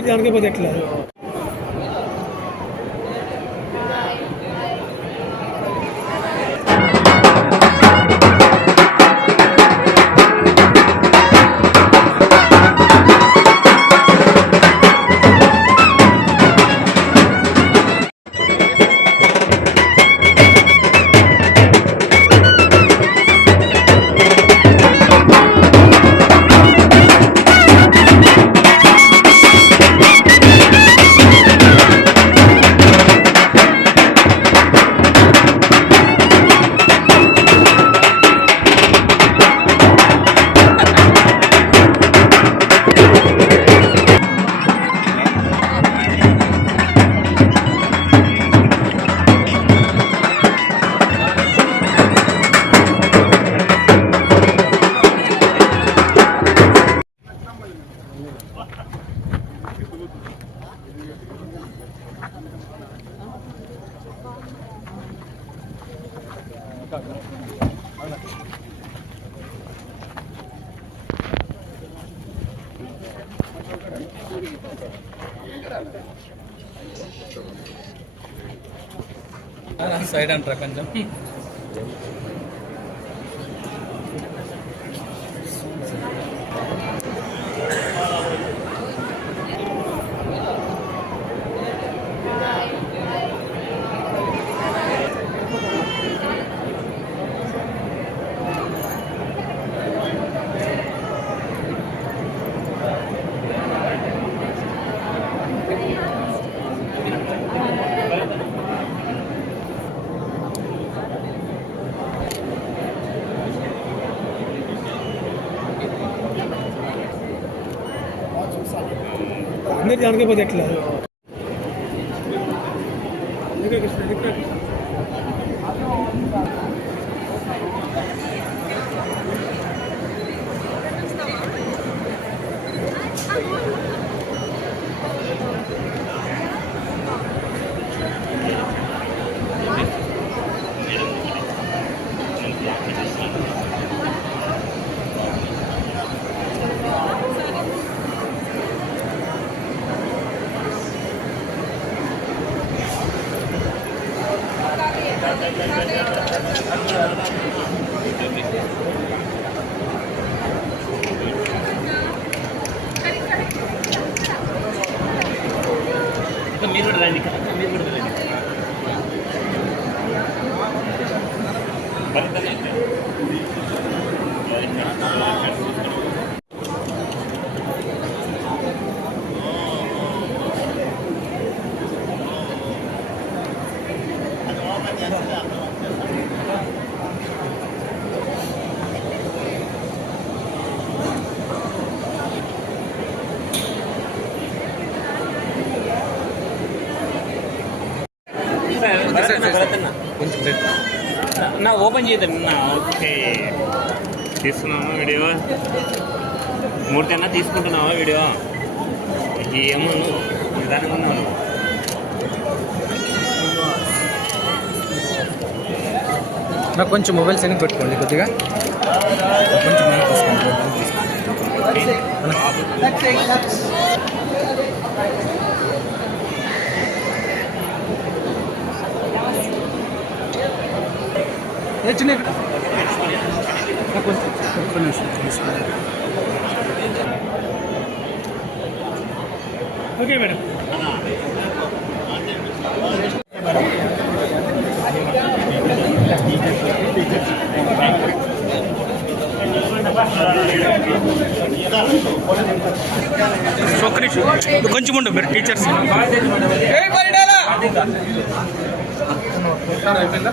जाणगे बघितलं. సైడ్ అంటారా కొంచెం అందరు జరగకపోతే ఎట్లా మీరు కూడా రండి మీరు కూడా రండి నా ఓపెన్ చేయదండి నా ఓకే. తీస్తున్నావా వీడియో? మూర్తి అన్న తీసుకుంటున్నావా వీడియో? ఏమో నిదానంగా ఉన్నావు. నాకు కొంచెం మొబైల్ సెన్కి పెట్టుకోండి కొద్దిగా. కొంచెం వెనక్కి తీసుకోండి. ఇక్కడ. నాకు కొంచెం ఒక్క నిమిషం. కొంచెం ఉండు మీరు టీచర్స్. అయిపోయిందా?